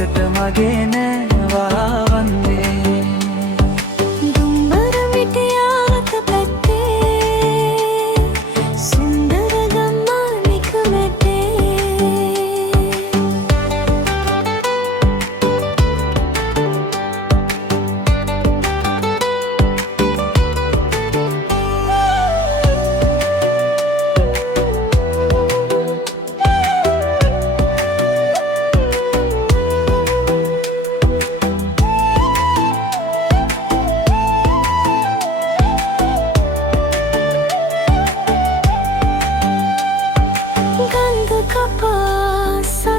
සිතට මගේ නෑ වන්නේ දුම්බර මිටියාවත පැත්තේ සුන්දර ගම්මානික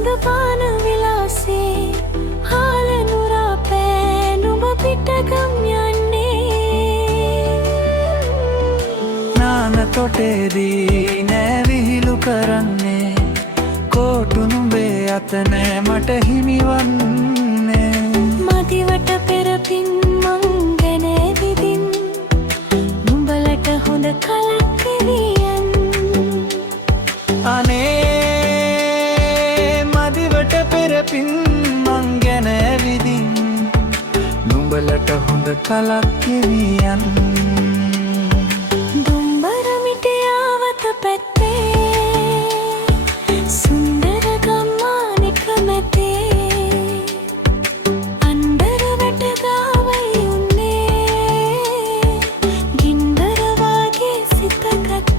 සඳපාන විලාසේ හාල නුරා පෑ නුඹ පිටගම් යන්නේ නාන තොටේදී නෑ විහිළු කරන්නේ කෝටු නුඹේ අත නෑ මට හිමිවන්නේ මදිවට පෙරපින් මං ගැන විදින් නුඹලට හොඳ කලක් වෙවියන් අනේ පෙරපින් මං ගැන ඇවිදින් නුඹලට හොඳ කලක් ගෙවියන් දුම්බර මිටියාවත පැත්තේ සුන්දර ගම්මානික මැතේ අන්දර වැට ගාවයි උන්නේ ගින්දර වාගේ සිත ගත්තේ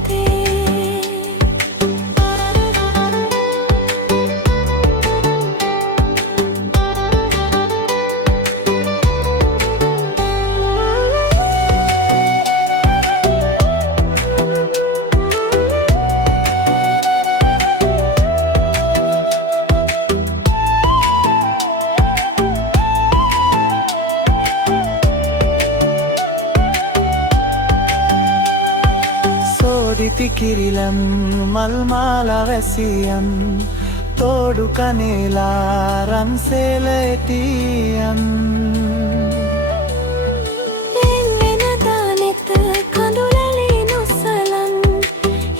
සෝඩිති කිරිලම් මල්මාලා වැසියන් තෝඩු කනේලා රන්සේල ඇටියන් එන්වෙනදා නෙත කඳුලලී නොසලන්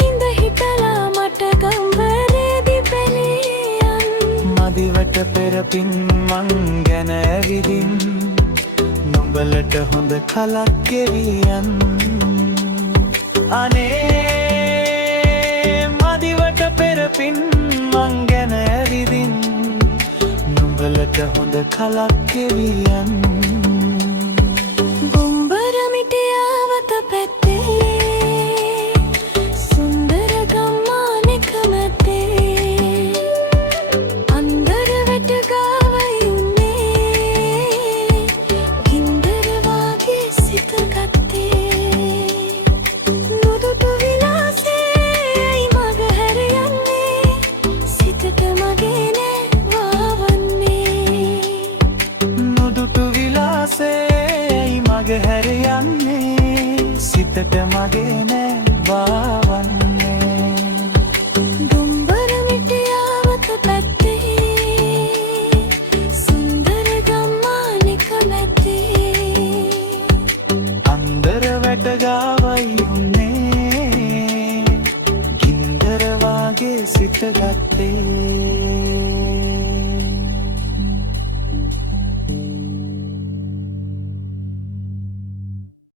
හිඳ හිටලා මට ගම්වරේදි පැනියන් මදිවට පෙරපින් මං ගැන ඇවිදින් නුඹලට හොඳ කලක් ගෙවියන් අනේ මදිවට පෙරපින් මං ගැන ඇවිදින් නුඹලට හොඳ කලක් ගෙවියන් දුම්බර මිටියාවත පැත්තේ සුන්දර ගම්මානික මැත්තේ අන්දර වැට ගාවයි උන්නේ ගින්දර වාගේ සිත ගත්තේ මග හැර යන්නේ සිතට මගේ නෑ වන්නේ දුම්බර මිටියාවත පැත්තේ සුන්දර ගම්මානික මැත්තේ අන්දර වැට ගාවයි උන්නේ ගින්දර වාගේ සිත ගත්තේ